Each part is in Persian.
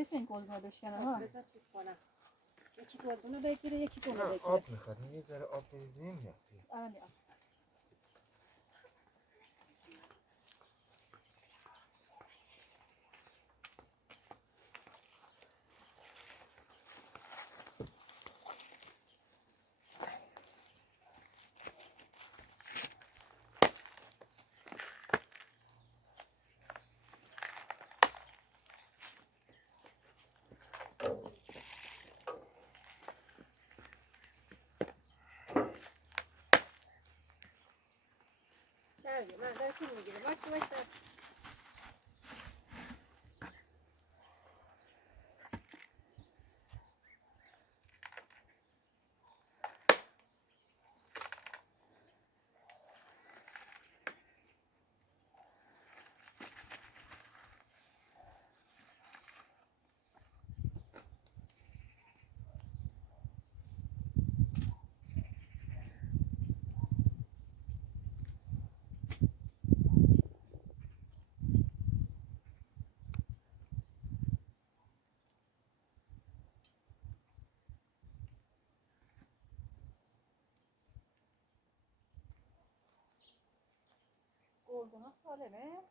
بشین گلدون بشکنه ها. بذار چیز کنم. یکی گلدونو بگیره یکی گلو بگیره. آب میخواد یه ذره آب بریزیم میاد. الان میام. من دستم میگیره. واسه گلدون سالمه.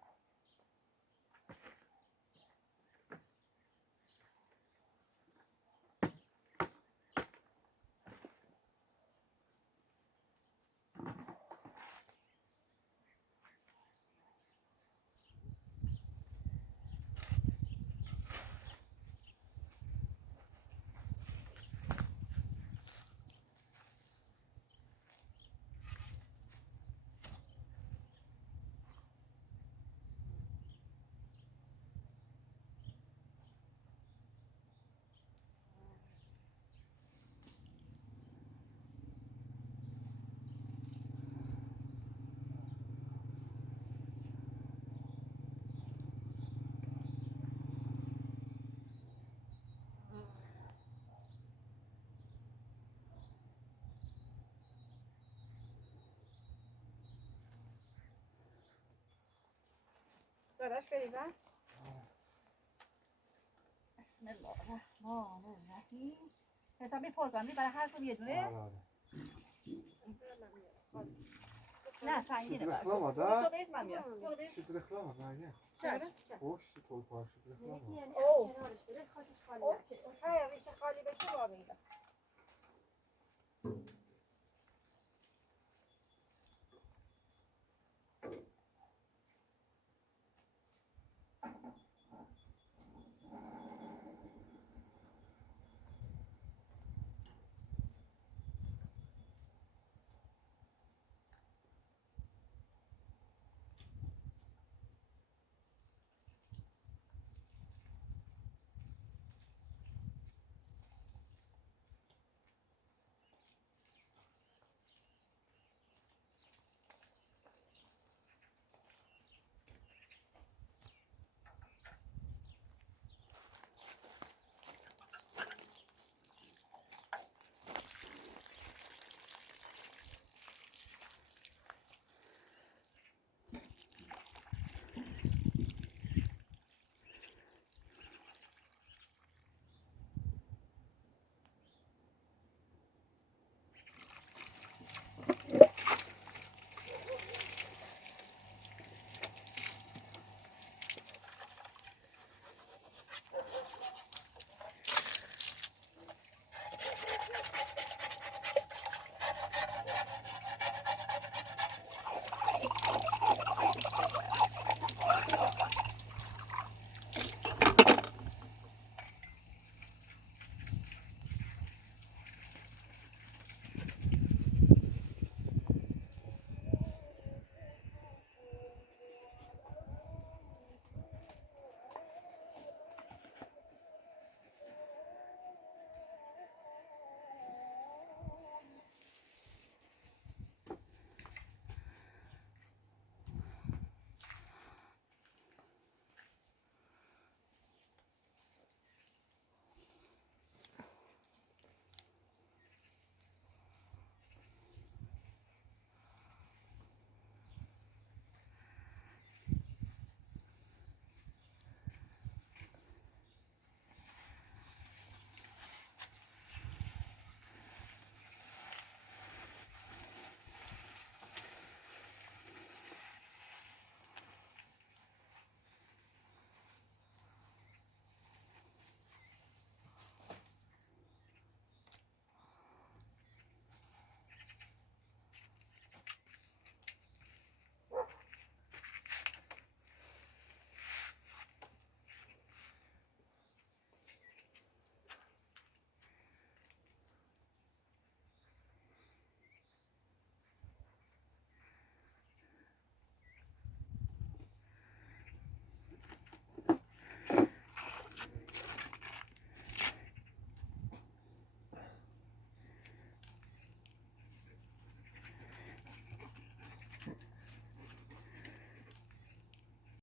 داراش بریزم. بسم الله الرحمن الرحیم. حسابی پر کنم برای هر کدوم یه دونه. نه سنگینه برای تو. تو بریز من میام. تو بریز. شد رخلام مگه؟ چرا؟ خوش تو پارش رخلام. یعنی کنارش بده خاطرش خالی نشه. اوکی. میشه خالی بشه با میدم.